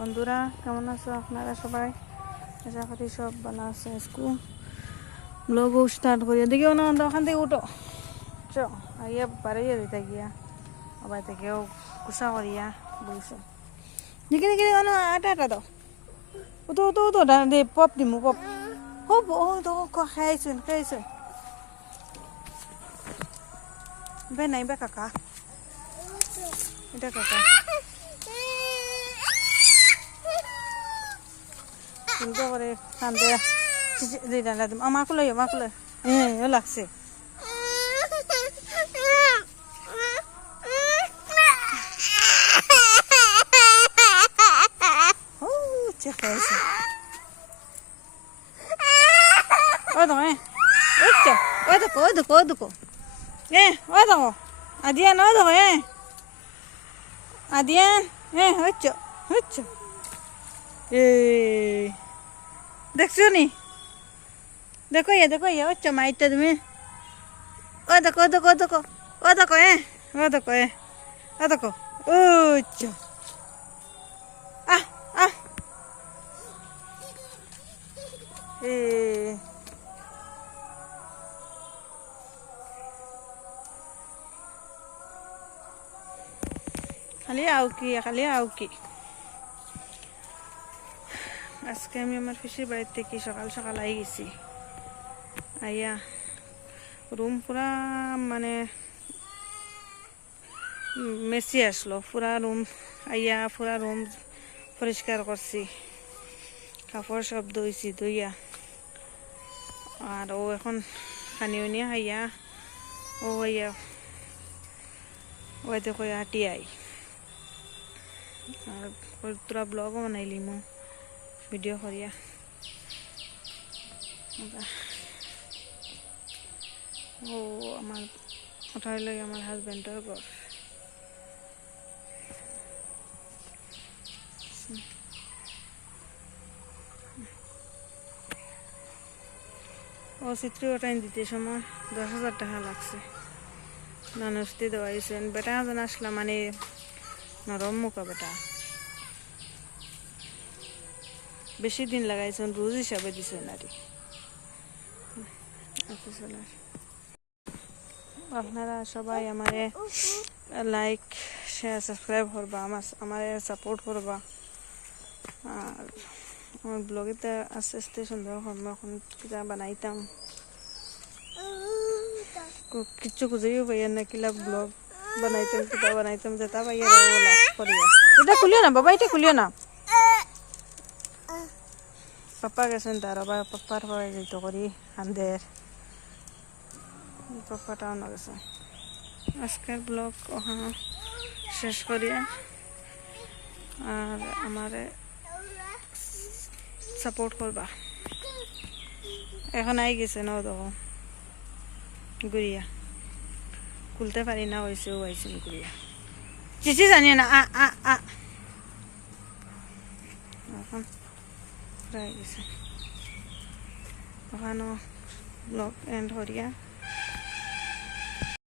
বন্ধুরা কেমন আছো আপনারা সবাই? আশা করি সব ভালো আছে। স্কুল ব্লগও স্টার্ট করিয়া দেখিও না, ওখান থেকে উঠো চ আইয়া বাড়াইয়া দিতে গিয়া আবার থেকেও কুসা করিয়া বলছো দেখি দেখি আটা আটা দাও। উঠো উঠো উঠো দে পপ দিমু পপ হব ও তো খাইছোন খাইছোন বে নাই বে কাকা এটা কাকা চিন্তা করে কান্দে দিই আমাকে লই হ্যাঁ লাগছে খাইছে ও দেখো ও দেখো ও দেখো ও দেখো আদিয়ান ও দেখো আদিয়ান হচ্ছে হচ্ছে দেখছো নি দেখো হচ্ছে মাইটা তুমি ও দেখো ও দেখো ও দেখো ও দেখো ও দেখো ও দেখো হচ্ছে আহ আহ খালি আও কি আজকে আমি আমার পিসির বাড়ির থেকে সকাল সকাল আই গেছি। আইয়া রুম পুরা মানে মেসি আসলো, পুরা রুম আইয়া পুরা রুম পরিষ্কার করছি, কাপড় সব ধুইছি ধুইয়া আর ও এখন খানিও নিয়ে আইয়া ও আইয়া ওইতে কই হাঁটি আই আর তোরা ব্লগও বানাইলি মো ভিডিও করিয়া ও আমার ওটা হইল আমার হাজবেন্ডের ঘর। ও চিত্র ওটাই দিতে সময় 10,000 টাকা লাগছে, নানস্তি দেওয়াইছেন বেটা যেন আসলাম মানে নরম মুখা বেটা বেশি দিন লাগাইছেন, রোজ হিসাবে দিছেন আর আপনারা সবাই আমারে লাইক শেয়ার সাবস্ক্রাইব করবা, আমারে সাপোর্ট করবা আর আমার ব্লগেতে আস্তে আস্তে সুন্দর করবো। এখন কিতা বানাইতাম কিচ্ছু খুঁজেও পাইয়া না, কিলা ব্লগ বানাইতাম কিতা বানাইতাম যেটা পাইয়া করিয়া এটা খুলিও না বাবা, এটা খুলিও না। পাপা গেছেন তার আবার পাপার পরে যেত করি কান্দের পাপাটাও না গেছে। আজকের ব্লগ ওখানে শেষ করিয়া আর আমারে সাপোর্ট করবা। এখন আই গেছে না দেখো গুড়িয়া খুলতে পারি না, হয়েছেও আইসেন গুড়িয়া চিচি জানিয়ে না এখন প্রায় গেছে ওখানেও ব্লগ এন্ড করিয়া